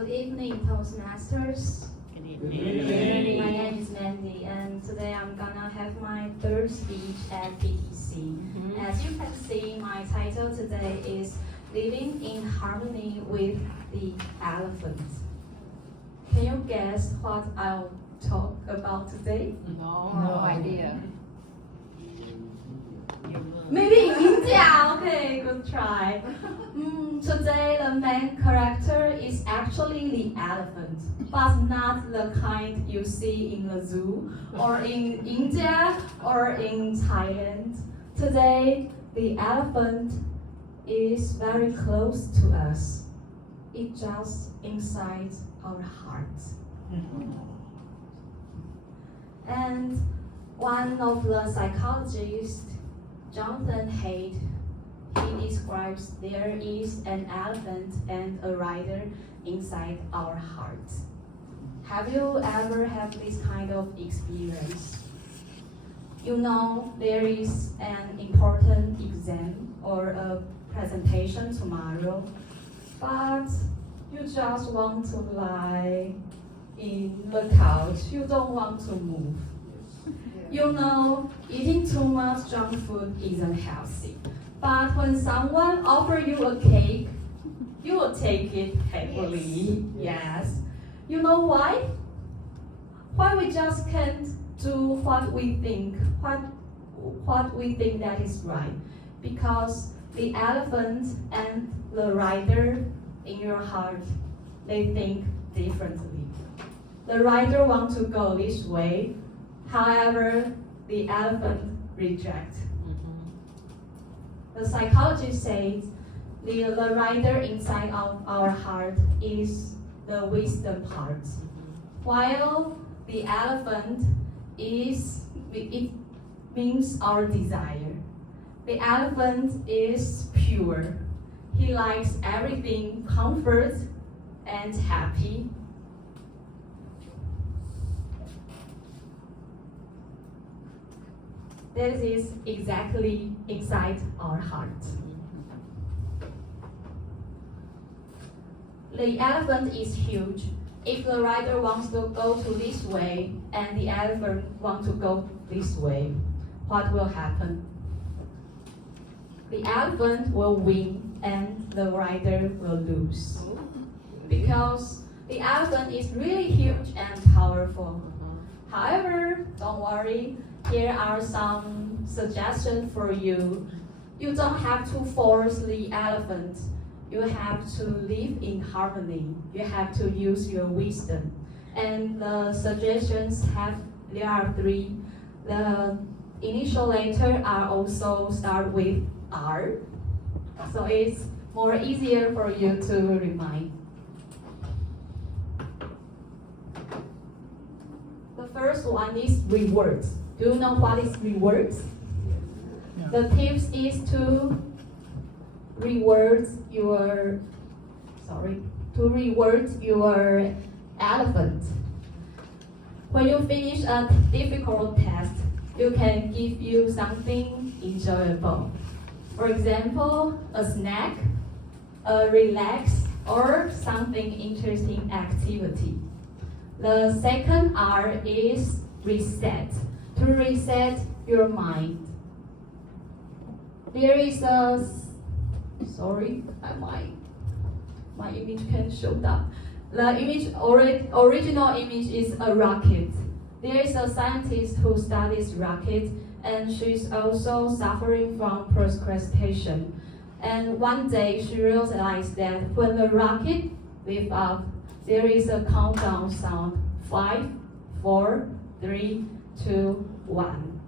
Good evening, Toastmasters. Good My evening. name is Mandy, and today I'm gonna have my third speech at PTC. As you can see, my title today is Living in Harmony with the Elephant. Can you guess what I'll talk about today? No idea. Maybe in India. Okay, good try. Today the main character is actually the elephant, but not the kind you see in the zoo or in India or in Thailand. Today the elephant is very close to us. It's just inside our hearts. And one of the psychologists, Jonathan Haidt, he describes there is an elephant and a rider inside our hearts. Have you ever had this kind of experience? You know there is an important exam or a presentation tomorrow, but you just want to lie in the couch. You don't want to move. You know, eating too much junk food isn't healthy. But when someone offers you a cake, you will take it happily. Yes. You know why? Why we just can't do what we think that is right? Because the elephant and the rider in your heart, they think differently. The rider wants to go this way. However, the elephant rejects. The psychologist says the rider inside of our heart is the wisdom part, while the elephant it means our desire. The elephant is pure. He likes everything comfort and happy. That is exactly inside our heart. The elephant is huge. If the rider wants to go to this way and the elephant wants to go this way, what will happen? The elephant will win and the rider will lose. Because the elephant is really huge and powerful. However, don't worry. Here are some suggestions for you. You don't have to force the elephant. You have to live in harmony. You have to use your wisdom. And the suggestions there are 3. The initial letter are also start with R. So it's more easier for you to remind. The first one is rewards. Do you know what is rewards? Yeah. The tips is to reward your elephant. When you finish a difficult test, you can give you something enjoyable. For example, a snack, a relax, or something interesting activity. The second R is reset. To reset your mind. There is my image can't show up. The original image is a rocket. There is a scientist who studies rocket, and she's also suffering from procrastination. And one day she realized that when the rocket lifts up, there is a countdown sound: 5, 4, 3, 2, 1.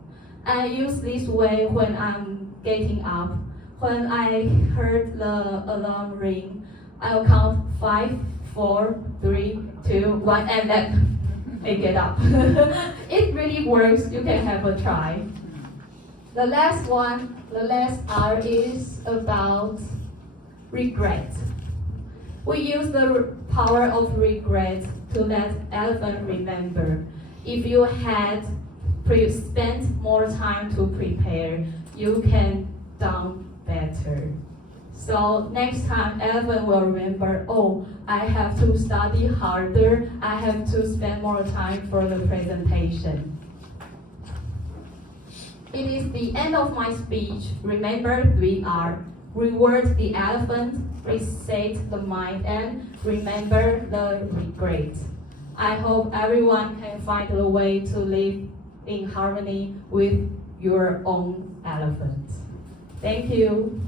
I use this way when I'm getting up. When I heard the alarm ring, I'll count 5, 4, 3, 2, 1, and then I get up. It really works. You can have a try. The last R is about regret. We use the power of regret to let elephant remember. If you had spent more time to prepare, you can done better. So next time, elephant will remember, oh, I have to study harder, I have to spend more time for the presentation. It is the end of my speech. Remember 3R. Reward the elephant, reset the mind, and remember the regret. I hope everyone can find a way to live in harmony with your own elephant. Thank you.